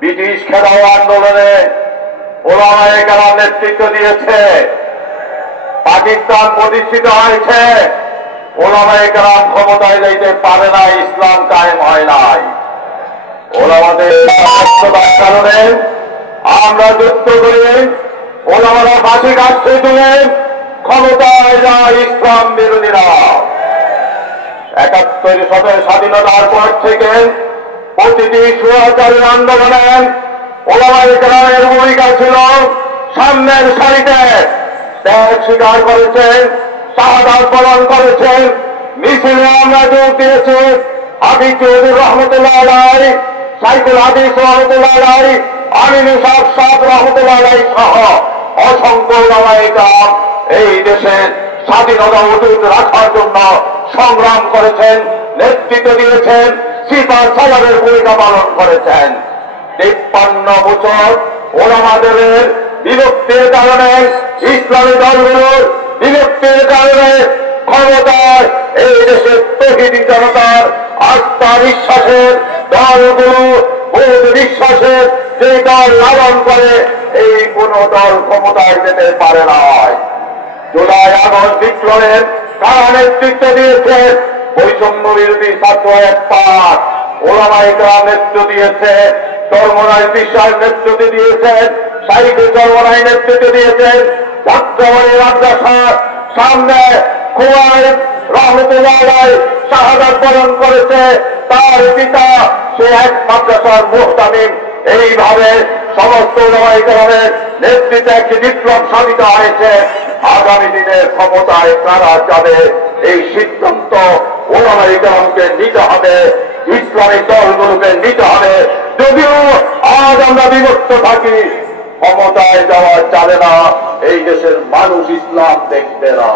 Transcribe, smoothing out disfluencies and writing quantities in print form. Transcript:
British খেলাও আন্দোলনে ওলামায়ে কেরাম নেতৃত্ব দিয়েছে। পাকিস্তান প্রতিষ্ঠিত হয়েছে, ওলামায়ে কেরাম ক্ষমতায় যাইতে পারে না, ইসলাম কায়েম হয় নাই। ওলামাদের ব্যস্ততার কারণে আমরা যুদ্ধ করে ওলামারা ফাঁসি কাটতে তুলে ক্ষমতায় যায় ইসলাম বিরোধীরা। ৭১ স্বাধীনতার পর থেকে প্রতিটি স্বৈরাচারী আন্দোলনে ওলামায়ে কেরামের ভূমিকা ছিল সামনের সারিতে। ত্যাগ স্বীকার করেছেন, শাহাদাত বরণ করেছেন। মিছিলে আমরা যোগ দিয়েছি। হাফিজ চৌধুরী রহমতুল্লাহ আলাইহি, সাইকুল হাদিস রহমতুল্লাহ আলাইহি, আমিনুল সাহেব রহমতুল্লাহ আলাইহি সহ অসংখ্য ওলামায়ে কেরাম এই দেশের স্বাধীনতা অটুট রাখার জন্য সংগ্রাম করেছেন, নেতৃত্ব দিয়েছেন, সিপাহ সালারের ভূমিকা পালন করেছেন। ৫৩ বছর ওলামাদের বিভক্তির কারণে, ইসলামী দলগুলোর বিভক্তির কারণে ক্ষমতায় এই দেশের তৌহিদি জনতার আস্থা বিশ্বাসের দলগুলো, বোধ বিশ্বাসের যে দল লালন করে, এই কোন দল ক্ষমতায় যেতে পারে না। জুলাই আগস্ট বিপ্লবের কারা নেতৃত্ব দিয়েছে? বৈষম্য বিরোধী ছাত্র একপাক ওলামায়ে কেরাম নেতৃত্ব দিয়েছে। চরমনাই বিশ্বাস নেতৃত্ব দিয়েছেন, সাহিত্য চরমনাই নেতৃত্ব দিয়েছেন। যাত্রাবাড়ি মাদ্রাসার সামনে খুয়াইব রহমতুল্লাহ আলাইহি শাহাদাত বরণ করেছে তার পিতা, সে এক মাদ্রাসার মুহতামিম। এইভাবে সমস্ত ওলামায়ে কেরামের নেতৃত্বে একটি বিপ্লব সাধিত হয়েছে। আগামী দিনে ক্ষমতায় কারা যাবে এই সিদ্ধান্ত ওলামায়ে কেরামকে নিতে হবে, ইসলামিক দলগুলোকে নিতে হবে। যদিও আজ আমরা বিভক্ত থাকি, ক্ষমতায় যাওয়া যাবে না, এই দেশের মানুষ ইসলাম দেখবে না।